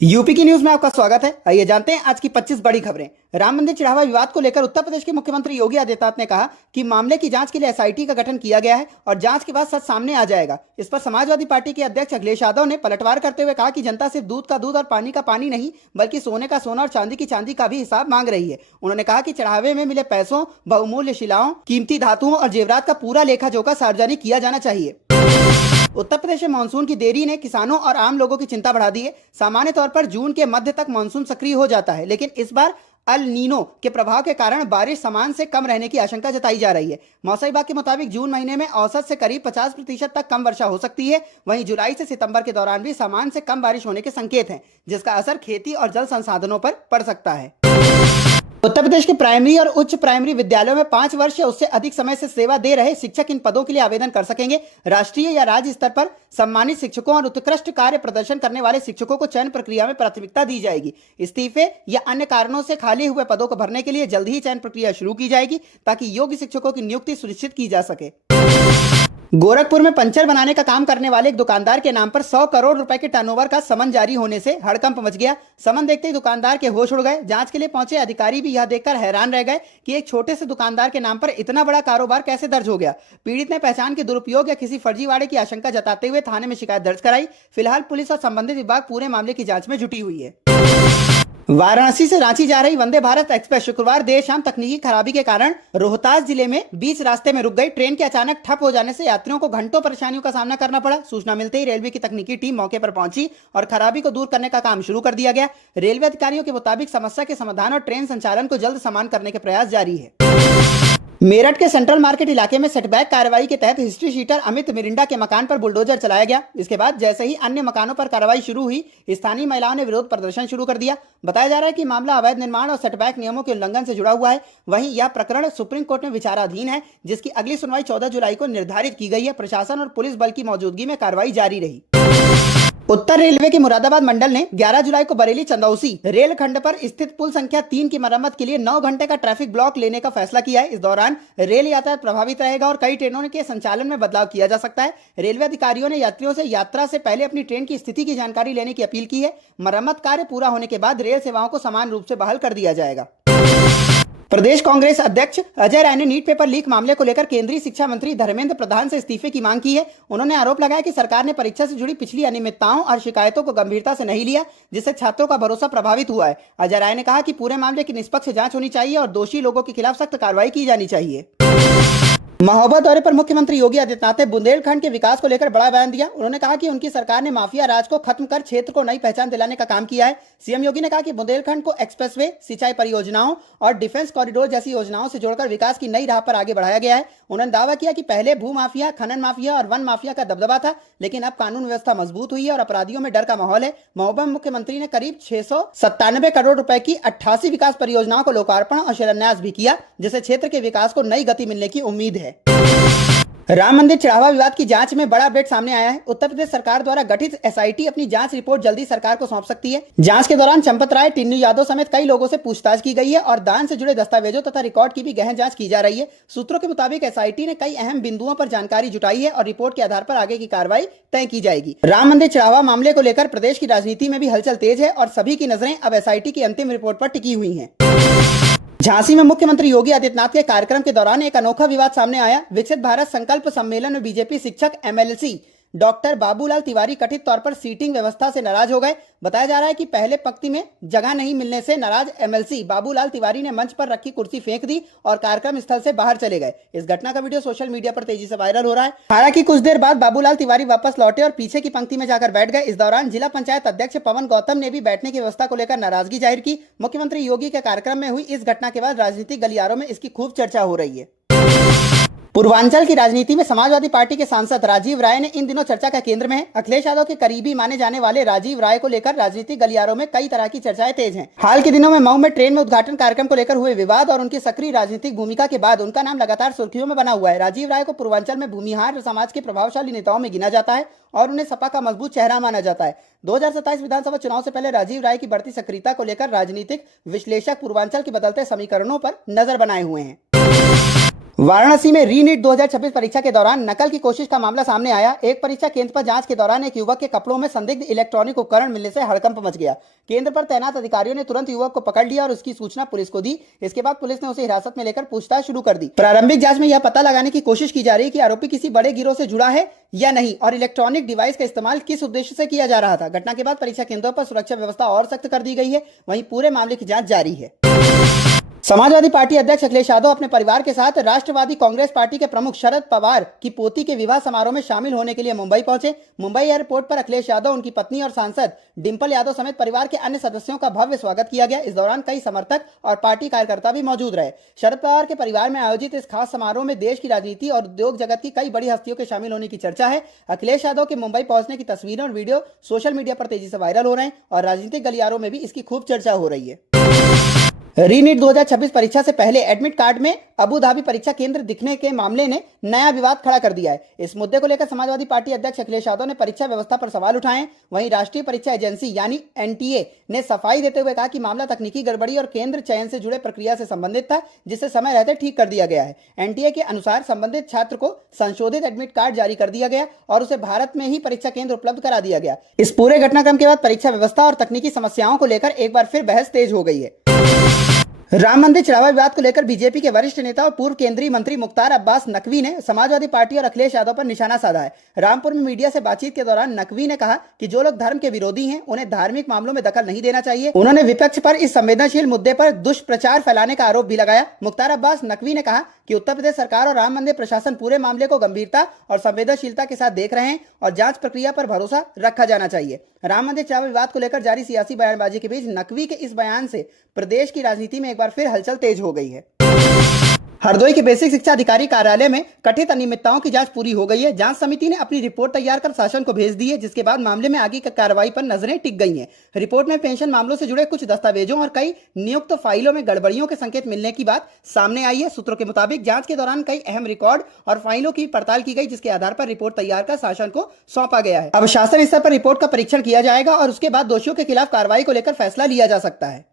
UP की news में आपका स्वागत है। आइए जानते हैं आज की 25 बड़ी खबरें। राम मंदिर चढ़ावा विवाद को लेकर उत्तर प्रदेश के मुख्यमंत्री योगी आदित्यनाथ ने कहा कि मामले की जांच के लिए एसआईटी का गठन किया गया है और जांच के बाद सच सामने आ जाएगा। इस पर समाजवादी पार्टी के अध्यक्ष अखिलेश यादव ने पलटवार करते हुए कहा कि जनता सिर्फ दूध का दूध और पानी का पानी नहीं बल्कि सोने का सोना और चांदी की चांदी का भी हिसाब मांग रही है। उन्होंने कहा कि चढ़ावे में मिले पैसों, बहुमूल्य शिलाओं, कीमती धातुओं और जेवरात का पूरा लेखा जोखा सार्वजनिक किया जाना चाहिए। उत्तर प्रदेश में मानसून की देरी ने किसानों और आम लोगों की चिंता बढ़ा दी है। सामान्य तौर पर जून के मध्य तक मानसून सक्रिय हो जाता है, लेकिन इस बार अल नीनो के प्रभाव के कारण बारिश सामान्य से कम रहने की आशंका जताई जा रही है। मौसम विभाग के मुताबिक जून महीने में औसत से करीब 50% तक कम वर्षा हो सकती है। वहीं जुलाई से सितंबर के दौरान भी सामान्य से कम बारिश होने के संकेत हैं, जिसका असर खेती और जल संसाधनों पर पड़ सकता है। उत्तर प्रदेश के प्राइमरी और उच्च प्राइमरी विद्यालयों में 5 वर्ष या उससे अधिक समय से सेवा दे रहे शिक्षक इन पदों के लिए आवेदन कर सकेंगे। राष्ट्रीय या राज्य स्तर पर सम्मानित शिक्षकों और उत्कृष्ट कार्य प्रदर्शन करने वाले शिक्षकों को चयन प्रक्रिया में प्राथमिकता दी जाएगी। इस्तीफे या अन्य कारणों से खाली हुए पदों को भरने के लिए जल्द ही चयन प्रक्रिया शुरू की जाएगी ताकि योग्य शिक्षकों की नियुक्ति सुनिश्चित की जा सके। गोरखपुर में पंचर बनाने का काम करने वाले एक दुकानदार के नाम पर 100 करोड़ रुपए के टर्नओवर का समन जारी होने से हड़कंप मच गया। समन देखते ही दुकानदार के होश उड़ गए। जांच के लिए पहुंचे अधिकारी भी यह देखकर हैरान रह गए कि एक छोटे से दुकानदार के नाम पर इतना बड़ा कारोबार कैसे दर्ज हो गया। पीड़ित ने पहचान के दुरुपयोग या किसी फर्जीवाड़े की आशंका जताते हुए थाने में शिकायत दर्ज कराई। फिलहाल पुलिस और संबंधित विभाग पूरे मामले की जांच में जुटी हुई है। वाराणसी से रांची जा रही वंदे भारत एक्सप्रेस शुक्रवार देर शाम तकनीकी खराबी के कारण रोहतास जिले में बीच रास्ते में रुक गई। ट्रेन के अचानक ठप हो जाने से यात्रियों को घंटों परेशानियों का सामना करना पड़ा। सूचना मिलते ही रेलवे की तकनीकी टीम मौके पर पहुंची और खराबी को दूर करने का काम शुरू कर दिया गया। रेलवे अधिकारियों के मुताबिक समस्या के समाधान और ट्रेन संचालन को जल्द समान करने के प्रयास जारी है। मेरठ के सेंट्रल मार्केट इलाके में सेटबैक कार्रवाई के तहत हिस्ट्री शीटर अमित मिरिंडा के मकान पर बुलडोजर चलाया गया। इसके बाद जैसे ही अन्य मकानों पर कार्रवाई शुरू हुई, स्थानीय महिलाओं ने विरोध प्रदर्शन शुरू कर दिया। बताया जा रहा है कि मामला अवैध निर्माण और सेटबैक नियमों के उल्लंघन से जुड़ा हुआ है। वहीं यह प्रकरण सुप्रीम कोर्ट में विचाराधीन है, जिसकी अगली सुनवाई 14 जुलाई को निर्धारित की गई है। प्रशासन और पुलिस बल की मौजूदगी में कार्रवाई जारी रही। उत्तर रेलवे के मुरादाबाद मंडल ने 11 जुलाई को बरेली चंदौसी रेल खंड पर स्थित पुल संख्या 3 की मरम्मत के लिए 9 घंटे का ट्रैफिक ब्लॉक लेने का फैसला किया है। इस दौरान रेल यातायात प्रभावित रहेगा और कई ट्रेनों के संचालन में बदलाव किया जा सकता है। रेलवे अधिकारियों ने यात्रियों से यात्रा से पहले अपनी ट्रेन की स्थिति की जानकारी लेने की अपील की है। मरम्मत कार्य पूरा होने के बाद रेल सेवाओं को समान रूप से बहाल कर दिया जाएगा। प्रदेश कांग्रेस अध्यक्ष अजय राय ने नीट पेपर लीक मामले को लेकर केंद्रीय शिक्षा मंत्री धर्मेंद्र प्रधान से इस्तीफे की मांग की है। उन्होंने आरोप लगाया कि सरकार ने परीक्षा से जुड़ी पिछली अनियमितताओं और शिकायतों को गंभीरता से नहीं लिया, जिससे छात्रों का भरोसा प्रभावित हुआ है। अजय राय ने कहा कि पूरे मामले की निष्पक्ष जांच होनी चाहिए और दोषी लोगों के खिलाफ सख्त कार्रवाई की जानी चाहिए। महोबा दौरे पर मुख्यमंत्री योगी आदित्यनाथ ने बुंदेलखंड के विकास को लेकर बड़ा बयान दिया। उन्होंने कहा कि उनकी सरकार ने माफिया राज को खत्म कर क्षेत्र को नई पहचान दिलाने का काम किया है। सीएम योगी ने कहा कि बुंदेलखंड को एक्सप्रेसवे, सिंचाई परियोजनाओं और डिफेंस कॉरिडोर जैसी योजनाओं से जोड़कर विकास की नई राह पर आगे बढ़ाया गया है। उन्होंने दावा किया कि पहले भू माफिया, खनन माफिया और वन माफिया का दबदबा था, लेकिन अब कानून व्यवस्था मजबूत हुई है और अपराधियों में डर का माहौल है। महोबा में मुख्यमंत्री ने करीब 697 करोड़ रुपए की 88 विकास परियोजनाओं को लोकार्पण और शिलान्यास भी किया, जिससे क्षेत्र के विकास को नई गति मिलने की उम्मीद है। राम मंदिर चढ़ावा विवाद की जांच में बड़ा अपडेट सामने आया है। उत्तर प्रदेश सरकार द्वारा गठित एसआईटी अपनी जांच रिपोर्ट जल्दी सरकार को सौंप सकती है। जांच के दौरान चंपत राय, टिन्नू यादव समेत कई लोगों से पूछताछ की गई है और दान से जुड़े दस्तावेजों तथा रिकॉर्ड की भी गहन जांच की जा रही है। सूत्रों के मुताबिक एसआईटी ने कई अहम बिंदुओं पर जानकारी जुटाई है और रिपोर्ट के आधार पर आगे की कार्रवाई तय की जाएगी। राम मंदिर चढ़ावा मामले को लेकर प्रदेश की राजनीति में भी हलचल तेज है और सभी की नजरें अब एसआईटी की अंतिम रिपोर्ट पर टिकी हुई है। झांसी में मुख्यमंत्री योगी आदित्यनाथ के कार्यक्रम के दौरान एक अनोखा विवाद सामने आया। विकसित भारत संकल्प सम्मेलन में बीजेपी शिक्षक एमएलसी डॉक्टर बाबूलाल तिवारी कथित तौर पर सीटिंग व्यवस्था से नाराज हो गए। बताया जा रहा है कि पहले पंक्ति में जगह नहीं मिलने से नाराज एमएलसी बाबूलाल तिवारी ने मंच पर रखी कुर्सी फेंक दी और कार्यक्रम स्थल से बाहर चले गए। इस घटना का वीडियो सोशल मीडिया पर तेजी से वायरल हो रहा है। हालांकि कुछ देर बाद बाबूलाल तिवारी वापस लौटे और पीछे की पंक्ति में जाकर बैठ गए। इस दौरान जिला पंचायत अध्यक्ष पवन गौतम ने भी बैठने की व्यवस्था को लेकर नाराजगी जाहिर की। मुख्यमंत्री योगी के कार्यक्रम में हुई इस घटना के बाद राजनीतिक गलियारों में इसकी खूब चर्चा हो रही है। पूर्वांचल की राजनीति में समाजवादी पार्टी के सांसद राजीव राय ने इन दिनों चर्चा का केंद्र में है। अखिलेश यादव के करीबी माने जाने वाले राजीव राय को लेकर राजनीतिक गलियारों में कई तरह की चर्चाएं तेज हैं। हाल के दिनों में मऊ में ट्रेन में उद्घाटन कार्यक्रम को लेकर हुए विवाद और उनकी सक्रिय राजनीतिक भूमिका के बाद उनका नाम लगातार सुर्खियों में बना हुआ है। राजीव राय को पूर्वांचल में भूमिहार समाज के प्रभावशाली नेताओं में गिना जाता है और उन्हें सपा का मजबूत चेहरा माना जाता है। 2027 विधानसभा चुनाव से पहले राजीव राय की बढ़ती सक्रियता को लेकर राजनीतिक विश्लेषक पूर्वांचल के बदलते समीकरणों पर नजर बनाए हुए हैं। वाराणसी में रीनीट 2026 परीक्षा के दौरान नकल की कोशिश का मामला सामने आया। एक परीक्षा केंद्र पर जांच के दौरान एक युवक के कपड़ों में संदिग्ध इलेक्ट्रॉनिक उपकरण मिलने से हड़कंप मच गया। केंद्र पर तैनात अधिकारियों ने तुरंत युवक को पकड़ लिया और उसकी सूचना पुलिस को दी। इसके बाद पुलिस ने उसे हिरासत में लेकर पूछताछ शुरू कर दी। प्रारंभिक जांच में यह पता लगाने की कोशिश की जा रही है कि आरोपी किसी बड़े गिरोह से जुड़ा है या नहीं और इलेक्ट्रॉनिक डिवाइस का इस्तेमाल किस उद्देश्य से किया जा रहा था। घटना के बाद परीक्षा केंद्रों पर सुरक्षा व्यवस्था और सख्त कर दी गई है। वहीं पूरे मामले की जांच जारी है। समाजवादी पार्टी अध्यक्ष अखिलेश यादव अपने परिवार के साथ राष्ट्रवादी कांग्रेस पार्टी के प्रमुख शरद पवार की पोती के विवाह समारोह में शामिल होने के लिए मुंबई पहुंचे। मुंबई एयरपोर्ट पर अखिलेश यादव, उनकी पत्नी और सांसद डिंपल यादव समेत परिवार के अन्य सदस्यों का भव्य स्वागत किया गया। इस दौरान कई समर्थक और पार्टी कार्यकर्ता भी मौजूद रहे। शरद पवार के परिवार में आयोजित इस खास समारोह में देश की राजनीति और उद्योग जगत की कई बड़ी हस्तियों के शामिल होने की चर्चा है। अखिलेश यादव के मुंबई पहुंचने की तस्वीरें और वीडियो सोशल मीडिया पर तेजी से वायरल हो रहे हैं और राजनीतिक गलियारों में भी इसकी खूब चर्चा हो रही है। रीनीट 2026 परीक्षा से पहले एडमिट कार्ड में अबू धाबी परीक्षा केंद्र दिखने के मामले ने नया विवाद खड़ा कर दिया है। इस मुद्दे को लेकर समाजवादी पार्टी अध्यक्ष अखिलेश यादव ने परीक्षा व्यवस्था पर सवाल उठाए। वहीं राष्ट्रीय परीक्षा एजेंसी यानी एनटीए ने सफाई देते हुए कहा कि मामला तकनीकी गड़बड़ी और केंद्र चयन से जुड़े प्रक्रिया से संबंधित था, जिसे समय रहते ठीक कर दिया गया है। एनटीए के अनुसार संबंधित छात्र को संशोधित एडमिट कार्ड जारी कर दिया गया और उसे भारत में ही परीक्षा केंद्र उपलब्ध करा दिया गया। इस पूरे घटनाक्रम के बाद परीक्षा व्यवस्था और तकनीकी समस्याओं को लेकर एक बार फिर बहस तेज हो गई है। राम मंदिर चढ़ावा विवाद को लेकर बीजेपी के वरिष्ठ नेता और पूर्व केंद्रीय मंत्री मुख्तार अब्बास नकवी ने समाजवादी पार्टी और अखिलेश यादव पर निशाना साधा है। रामपुर में मीडिया से बातचीत के दौरान नकवी ने कहा कि जो लोग धर्म के विरोधी हैं, उन्हें धार्मिक मामलों में दखल नहीं देना चाहिए। उन्होंने विपक्ष पर इस संवेदनशील मुद्दे पर दुष्प्रचार फैलाने का आरोप भी लगाया। मुख्तार अब्बास नकवी ने कहा कि उत्तर प्रदेश सरकार और राम मंदिर प्रशासन पूरे मामले को गंभीरता और संवेदनशीलता के साथ देख रहे हैं और जांच प्रक्रिया पर भरोसा रखा जाना चाहिए। राम मंदिर चढ़ावा विवाद को लेकर जारी सियासी बयानबाजी के बीच नकवी के इस बयान से प्रदेश की राजनीति में एक बार फिर हलचल तेज हो गई है। हरदोई के बेसिक शिक्षा अधिकारी कार्यालय में कथित अनियमितताओं की जांच पूरी हो गई है। जांच समिति ने अपनी रिपोर्ट तैयार कर शासन को भेज दी है, जिसके बाद मामले में आगे की कार्रवाई पर नजरें टिक गई हैं। रिपोर्ट में पेंशन मामलों से जुड़े कुछ दस्तावेजों और कई नियुक्त फाइलों में गड़बड़ियों के संकेत मिलने की बात सामने आई है। सूत्रों के मुताबिक जांच के दौरान कई अहम रिकॉर्ड और फाइलों की पड़ताल की गई, जिसके आधार पर रिपोर्ट तैयार कर शासन को सौंपा गया है। अब शासन स्तर पर रिपोर्ट का परीक्षण किया जाएगा और उसके बाद दोषियों के खिलाफ कार्रवाई को लेकर फैसला लिया जा सकता है।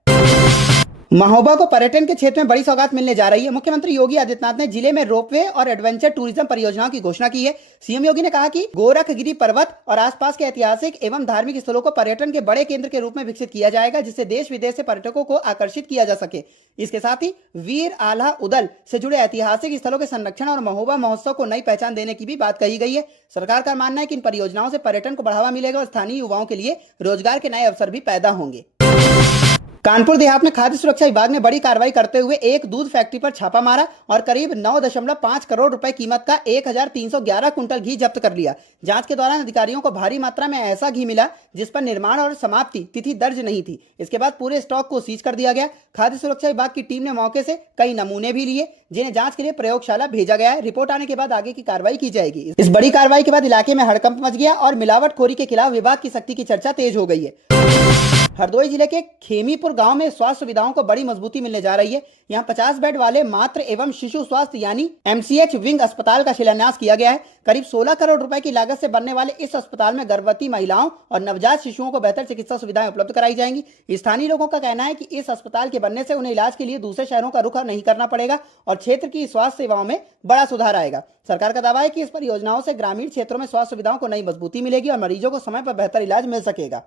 महोबा को पर्यटन के क्षेत्र में बड़ी सौगात मिलने जा रही है। मुख्यमंत्री योगी आदित्यनाथ ने जिले में रोपवे और एडवेंचर टूरिज्म परियोजनाओं की घोषणा की है। सीएम योगी ने कहा कि गोरखगिरी पर्वत और आसपास के ऐतिहासिक एवं धार्मिक स्थलों को पर्यटन के बड़े केंद्र के रूप में विकसित किया जाएगा, जिससे देश विदेश से पर्यटकों को आकर्षित किया जा सके। इसके साथ ही वीर आल्हा उदल से जुड़े ऐतिहासिक स्थलों के संरक्षण और महोबा महोत्सव को नई पहचान देने की भी बात कही गई है। सरकार का मानना है कि इन परियोजनाओं से पर्यटन को बढ़ावा मिलेगा और स्थानीय युवाओं के लिए रोजगार के नए अवसर भी पैदा होंगे। कानपुर देहात में खाद्य सुरक्षा विभाग ने बड़ी कार्रवाई करते हुए एक दूध फैक्ट्री पर छापा मारा और करीब 9.5 करोड़ रुपए कीमत का 1311 कुंटल घी जब्त कर लिया। जांच के दौरान अधिकारियों को भारी मात्रा में ऐसा घी मिला जिस पर निर्माण और समाप्ति तिथि दर्ज नहीं थी। इसके बाद पूरे स्टॉक को सीज कर दिया गया। खाद्य सुरक्षा विभाग की टीम ने मौके से कई नमूने भी लिए, जिन्हें जांच के लिए प्रयोगशाला भेजा गया है। रिपोर्ट आने के बाद आगे की कार्रवाई की जाएगी। इस बड़ी कार्रवाई के बाद इलाके में हड़कंप मच गया और मिलावटखोरी के खिलाफ विभाग की सख्ती की चर्चा तेज हो गई है। हरदोई जिले के खेमीपुर गांव में स्वास्थ्य सुविधाओं को बड़ी मजबूती मिलने जा रही है। यहां 50 बेड वाले मातृ एवं शिशु स्वास्थ्य यानी एमसीएच विंग अस्पताल का शिलान्यास किया गया है। करीब 16 करोड़ रुपए की लागत से बनने वाले इस अस्पताल में गर्भवती महिलाओं और नवजात शिशुओं को बेहतर चिकित्सा सुविधाएं उपलब्ध कराई जाएंगी। स्थानीय लोगों का कहना है कि इस अस्पताल के बनने से उन्हें इलाज के लिए दूसरे शहरों का रुख नहीं करना पड़ेगा और क्षेत्र की स्वास्थ्य सेवाओं में बड़ा सुधार आएगा। सरकार का दावा है कि इस परियोजनाओं से ग्रामीण क्षेत्रों में स्वास्थ्य सुविधाओं को नई मजबूती मिलेगी और मरीजों को समय पर बेहतर इलाज मिल सकेगा।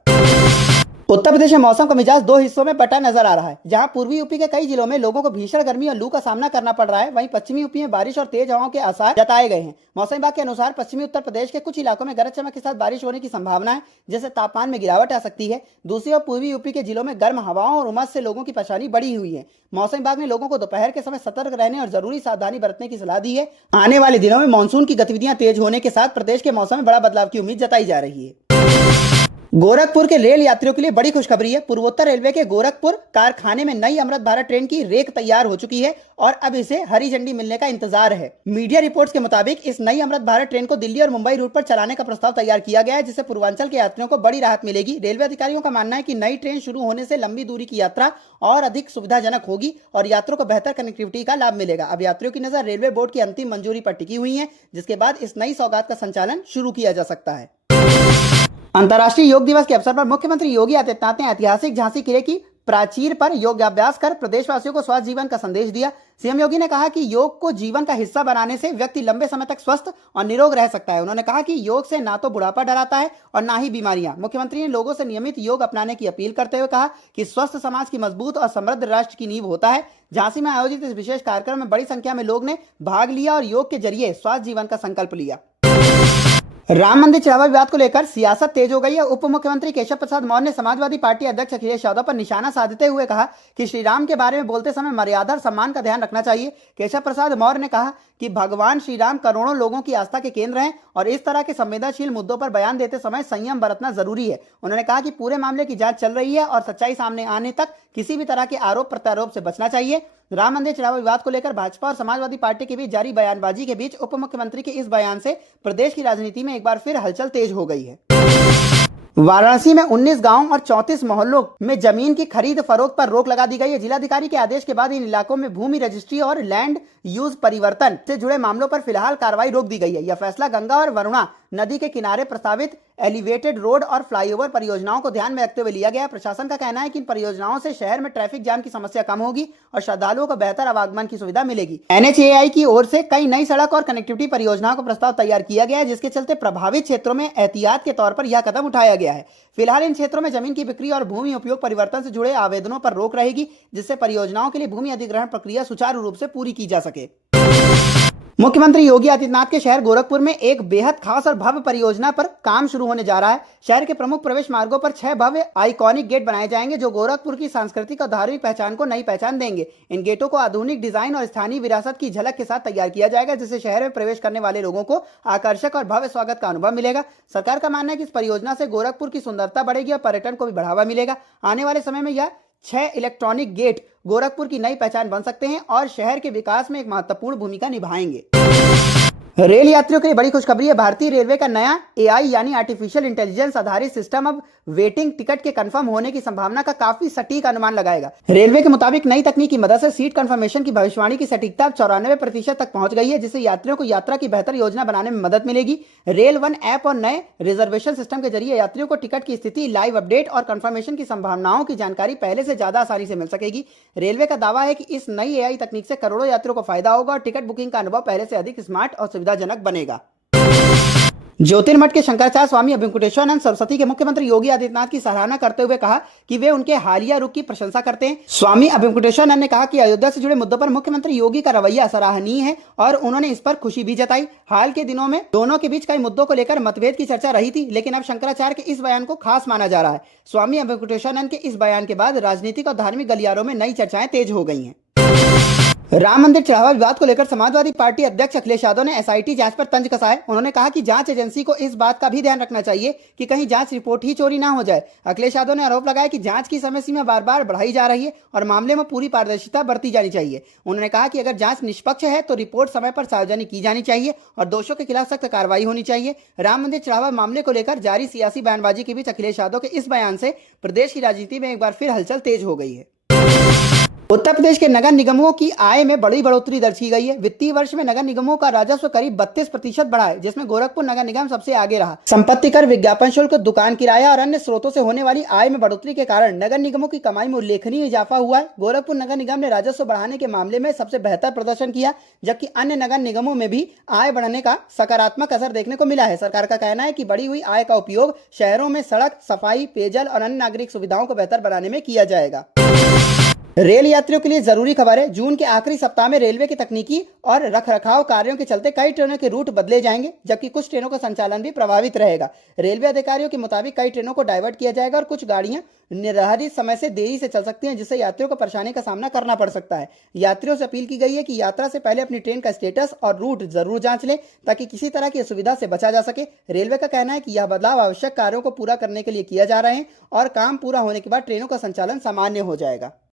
उत्तर प्रदेश में मौसम का मिजाज दो हिस्सों में बटा नजर आ रहा है। जहां पूर्वी यूपी के कई जिलों में लोगों को भीषण गर्मी और लू का सामना करना पड़ रहा है, वहीं पश्चिमी यूपी में बारिश और तेज हवाओं के आसार जताए गए हैं। मौसम विभाग के अनुसार पश्चिमी उत्तर प्रदेश के कुछ इलाकों में गरज चमक के साथ बारिश होने की संभावना है, जिससे तापमान में गिरावट आ सकती है। दूसरी ओर पूर्वी यूपी के जिलों में गर्म हवाओं और उमस से लोगों की परेशानी बढ़ी हुई है। मौसम विभाग ने लोगों को दोपहर के समय सतर्क रहने और जरूरी सावधानी बरतने की सलाह दी है। आने वाले दिनों में मानसून की गतिविधियां तेज होने के साथ प्रदेश के मौसम में बड़ा बदलाव की उम्मीद जताई जा रही है। गोरखपुर के रेल यात्रियों के लिए बड़ी खुशखबरी है। पूर्वोत्तर रेलवे के गोरखपुर कारखाने में नई अमृत भारत ट्रेन की रेक तैयार हो चुकी है और अब इसे हरी झंडी मिलने का इंतजार है। मीडिया रिपोर्ट्स के मुताबिक इस नई अमृत भारत ट्रेन को दिल्ली और मुंबई रूट पर चलाने का प्रस्ताव तैयार किया गया है, जिससे पूर्वांचल के यात्रियों को बड़ी राहत मिलेगी। रेलवे अधिकारियों का मानना है कि नई ट्रेन शुरू होने से लंबी दूरी की यात्रा और अधिक सुविधाजनक होगी और यात्रियों को बेहतर कनेक्टिविटी का लाभ मिलेगा। अब यात्रियों की नजर रेलवे बोर्ड की अंतिम मंजूरी पर टिकी हुई है, जिसके बाद इस नई सौगात का संचालन शुरू किया जा सकता है। अंतर्राष्ट्रीय योग दिवस के अवसर पर मुख्यमंत्री योगी आदित्यनाथ ने ऐतिहासिक झांसी किले की प्राचीर पर योगाभ्यास कर प्रदेशवासियों को स्वस्थ जीवन का संदेश दिया। सीएम योगी ने कहा कि योग को जीवन का हिस्सा बनाने से व्यक्ति लंबे समय तक स्वस्थ और निरोग रह सकता है। उन्होंने कहा कि योग से ना तो बुढ़ापा डराता है और ना ही बीमारियां। मुख्यमंत्री ने लोगों से नियमित योग अपनाने की अपील करते हुए कहा कि स्वस्थ समाज की मजबूत और समृद्ध राष्ट्र की नींव होता है। झांसी में आयोजित इस विशेष कार्यक्रम में बड़ी संख्या में लोग ने भाग लिया और योग के जरिए स्वास्थ्य जीवन का संकल्प लिया। राम मंदिर चढ़ावा विवाद को लेकर सियासत तेज हो गई है। उप मुख्यमंत्री केशव प्रसाद मौर्य ने समाजवादी पार्टी अध्यक्ष अखिलेश यादव पर निशाना साधते हुए कहा कि श्री राम के बारे में बोलते समय मर्यादा और सम्मान का ध्यान रखना चाहिए। केशव प्रसाद मौर्य ने कहा कि भगवान श्री राम करोड़ों लोगों की आस्था के केंद्र हैं और इस तरह के संवेदनशील मुद्दों पर बयान देते समय संयम बरतना जरूरी है। उन्होंने कहा कि पूरे मामले की जांच चल रही है और सच्चाई सामने आने तक किसी भी तरह के आरोप प्रत्यारोप से बचना चाहिए। राम मंदिर चढ़ावा विवाद को लेकर भाजपा और समाजवादी पार्टी के बीच जारी बयानबाजी के बीच उप मुख्यमंत्री के इस बयान से प्रदेश की राजनीति में एक बार फिर हलचल तेज हो गई है। वाराणसी में 19 गांव और 34 मोहल्लों में जमीन की खरीद फरोख्त पर रोक लगा दी गई है। जिलाधिकारी के आदेश के बाद इन इलाकों में भूमि रजिस्ट्री और लैंड यूज परिवर्तन से जुड़े मामलों पर फिलहाल कार्रवाई रोक दी गई है। यह फैसला गंगा और वरुणा नदी के किनारे प्रस्तावित एलिवेटेड रोड और फ्लाईओवर परियोजनाओं को ध्यान में रखते हुए लिया गया। प्रशासन का कहना है कि इन परियोजनाओं से शहर में ट्रैफिक जाम की समस्या कम होगी और श्रद्धालुओं को बेहतर आवागमन की सुविधा मिलेगी। NHAI की ओर से कई नई सड़क और कनेक्टिविटी परियोजनाओं का प्रस्ताव तैयार किया गया है, जिसके चलते प्रभावित क्षेत्रों में एहतियात के तौर पर यह कदम उठाया गया है। फिलहाल इन क्षेत्रों में जमीन की बिक्री और भूमि उपयोग परिवर्तन से जुड़े आवेदनों पर रोक रहेगी, जिससे परियोजनाओं के लिए भूमि अधिग्रहण प्रक्रिया सुचारू रूप से पूरी की जा सके। मुख्यमंत्री योगी आदित्यनाथ के शहर गोरखपुर में एक बेहद खास और भव्य परियोजना पर काम शुरू होने जा रहा है। शहर के प्रमुख प्रवेश मार्गों पर 6 भव्य आइकॉनिक गेट बनाए जाएंगे, जो गोरखपुर की सांस्कृतिक और धार्मिक पहचान को नई पहचान देंगे। इन गेटों को आधुनिक डिजाइन और स्थानीय विरासत की झलक के साथ तैयार किया जाएगा, जिससे शहर में प्रवेश करने वाले लोगों को आकर्षक और भव्य स्वागत का अनुभव मिलेगा। सरकार का मानना है कि इस परियोजना से गोरखपुर की सुंदरता बढ़ेगी और पर्यटन को भी बढ़ावा मिलेगा। आने वाले समय में यह 6 इलेक्ट्रॉनिक गेट गोरखपुर की नई पहचान बन सकते हैं और शहर के विकास में एक महत्वपूर्ण भूमिका निभाएंगे। रेल यात्रियों के लिए बड़ी खुशखबरी है। भारतीय रेलवे का नया AI यानी आर्टिफिशियल इंटेलिजेंस आधारित सिस्टम अब वेटिंग टिकट के कंफर्म होने की संभावना का काफी सटीक अनुमान लगाएगा। रेलवे के मुताबिक नई तकनीक की मदद से सीट कंफर्मेशन की भविष्यवाणी की सटीकता अब 94% तक पहुंच गई है, जिससे यात्रियों को यात्रा की बेहतर योजना बनाने में मदद मिलेगी। रेल वन ऐप और नए रिजर्वेशन सिस्टम के जरिए यात्रियों को टिकट की स्थिति, लाइव अपडेट और कंफर्मेशन की संभावनाओं की जानकारी पहले से ज्यादा आसानी से मिल सकेगी। रेलवे का दावा है कि इस नई AI तकनीक से करोड़ों यात्रियों को फायदा होगा और टिकट बुकिंग का अनुभव पहले से अधिक स्मार्ट और सुविधाजनक बनेगा। ज्योतिर्मठ के शंकराचार्य स्वामी अभिमुकुटेश्वरानंद सरस्वती के मुख्यमंत्री योगी आदित्यनाथ की सराहना करते हुए कहा कि वे उनके हालिया रुख की प्रशंसा करते हैं। स्वामी अभिमुकुटेश्वरानंद ने कहा कि अयोध्या से जुड़े मुद्दों पर मुख्यमंत्री योगी का रवैया सराहनीय है और उन्होंने इस पर खुशी भी जताई। हाल के दिनों में दोनों के बीच कई मुद्दों को लेकर मतभेद की चर्चा रही थी, लेकिन अब शंकराचार्य के इस बयान को खास माना जा रहा है। स्वामी अभिमुकुटेश्वरानंद के इस बयान के बाद राजनीतिक और धार्मिक गलियारों में नई चर्चाएं तेज हो गई हैं। राम मंदिर चढ़ावा विवाद को लेकर समाजवादी पार्टी अध्यक्ष अखिलेश यादव ने SIT जांच पर तंज कसा है। उन्होंने कहा कि जांच एजेंसी को इस बात का भी ध्यान रखना चाहिए कि कहीं जांच रिपोर्ट ही चोरी ना हो जाए। अखिलेश यादव ने आरोप लगाया कि जांच की समय सीमा बार बार बढ़ाई जा रही है और मामले में पूरी पारदर्शिता बरती जानी चाहिए। उन्होंने कहा कि अगर जांच निष्पक्ष है तो रिपोर्ट समय पर सार्वजनिक की जानी चाहिए और दोषियों के खिलाफ सख्त कार्रवाई होनी चाहिए। राम मंदिर चढ़ावा मामले को लेकर जारी सियासी बयानबाजी के बीच अखिलेश यादव के इस बयान से प्रदेश की राजनीति में एक बार फिर हलचल तेज हो गई है। उत्तर प्रदेश के नगर निगमों की आय में बड़ी बढ़ोतरी दर्ज की गई है। वित्तीय वर्ष में नगर निगमों का राजस्व करीब 32% बढ़ा है, जिसमें गोरखपुर नगर निगम सबसे आगे रहा। संपत्ति कर, विज्ञापन शुल्क, दुकान किराया और अन्य स्रोतों से होने वाली आय में बढ़ोतरी के कारण नगर निगमों की कमाई में उल्लेखनीय इजाफा हुआ है। गोरखपुर नगर निगम ने राजस्व बढ़ाने के मामले में सबसे बेहतर प्रदर्शन किया, जबकि अन्य नगर निगमों में भी आय बढ़ने का सकारात्मक असर देखने को मिला है। सरकार का कहना है कि बढ़ी हुई आय का उपयोग शहरों में सड़क, सफाई, पेयजल और अन्य नागरिक सुविधाओं को बेहतर बनाने में किया जाएगा। रेल यात्रियों के लिए जरूरी खबर है। जून के आखिरी सप्ताह में रेलवे के तकनीकी और रखरखाव कार्यों के चलते कई ट्रेनों के रूट बदले जाएंगे, जबकि कुछ ट्रेनों का संचालन भी प्रभावित रहेगा। रेलवे अधिकारियों के मुताबिक कई ट्रेनों को डाइवर्ट किया जाएगा और कुछ गाड़ियां निर्धारित समय से देरी से चल सकती हैं, जिससे यात्रियों को परेशानी का सामना करना पड़ सकता है। यात्रियों से अपील की गई है कि यात्रा से पहले अपनी ट्रेन का स्टेटस और रूट जरूर जांच लें, ताकि किसी तरह की असुविधा से बचा जा सके। रेलवे का कहना है कि यह बदलाव आवश्यक कार्यों को पूरा करने के लिए किया जा रहे हैं और काम पूरा होने के बाद ट्रेनों का संचालन सामान्य हो जाएगा।